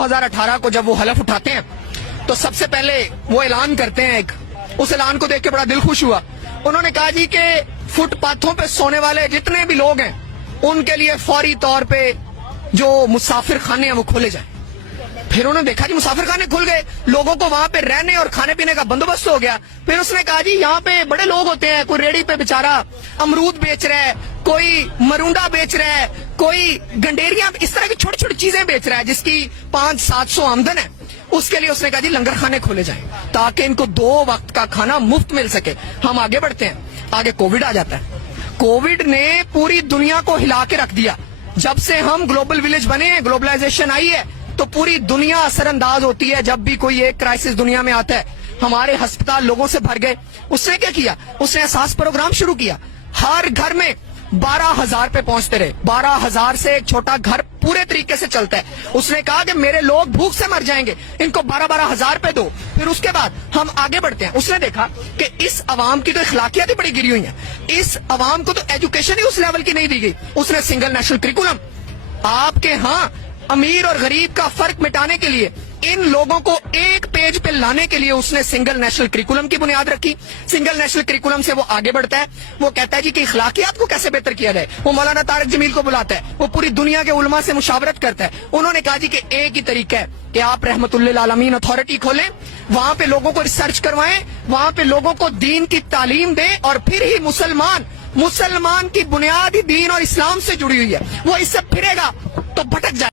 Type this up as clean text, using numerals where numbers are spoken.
2018 को जब वो हलफ उठाते हैं तो सबसे पहले वो ऐलान करते हैं उस ऐलान को देख के बड़ा दिल खुश हुआ। उन्होंने कहा जी कि फुटपाथों पे सोने वाले जितने भी लोग हैं उनके लिए फौरी तौर पे जो मुसाफिर खाने हैं वो खोले जाएं। फिर उन्होंने देखा जी मुसाफिर खाने खुल गए, लोगों को वहां पे रहने और खाने पीने का बंदोबस्त हो गया। फिर उसने कहा जी यहाँ पे बड़े लोग होते हैं, कोई रेडी पे बेचारा अमरूद बेच रहा है, कोई मरुंडा बेच रहा है, कोई गंडेरियां, इस तरह की छोटी छोटी चीजें बेच रहा है जिसकी 500-700 आमदन है। उसके लिए उसने कहा जी लंगर खाने खोले जाएं ताकि इनको 2 वक्त का खाना मुफ्त मिल सके। हम आगे बढ़ते हैं, आगे कोविड आ जाता है। कोविड ने पूरी दुनिया को हिला के रख दिया। जब से हम ग्लोबल विलेज बने हैं, ग्लोबलाइजेशन आई है, तो पूरी दुनिया असरअंदाज होती है जब भी कोई एक क्राइसिस दुनिया में आता है। हमारे अस्पताल लोगों से भर गए। उसने क्या किया, उसने एहसास प्रोग्राम शुरू किया। हर घर में 12,000 पे पहुंचते रहे। 12,000 से एक छोटा घर पूरे तरीके से चलता है। उसने कहा कि मेरे लोग भूख से मर जाएंगे, इनको 12,000 पे दो। फिर उसके बाद हम आगे बढ़ते हैं। उसने देखा कि इस अवाम की तो अखलाकियात ही बड़ी गिरी हुई हैं, इस अवाम को तो एजुकेशन ही उस लेवल की नहीं दी गई। उसने सिंगल नेशनल करिकुलम, आपके यहाँ अमीर और गरीब का फर्क मिटाने के लिए, इन लोगों को एक पेज पे लाने के लिए उसने सिंगल नेशनल करिकुलम की बुनियाद रखी। सिंगल नेशनल करिकुलम से वो आगे बढ़ता है। वो कहता है जी कि अखलाकियात को कैसे बेहतर किया जाए। वो मौलाना तारिक जमील को बुलाता है, वो पूरी दुनिया के उलमा से मुशावरत करता है। उन्होंने कहा जी कि एक ही तरीका है कि आप रहमतुल्लिल आलमीन अथॉरिटी खोलें, वहां पे लोगों को रिसर्च करवाएं, वहां पे लोगों को दीन की तालीम दें, और फिर ही मुसलमान की बुनियादी दीन और इस्लाम से जुड़ी हुई है, वो इससे फिरेगा तो भटक जाए।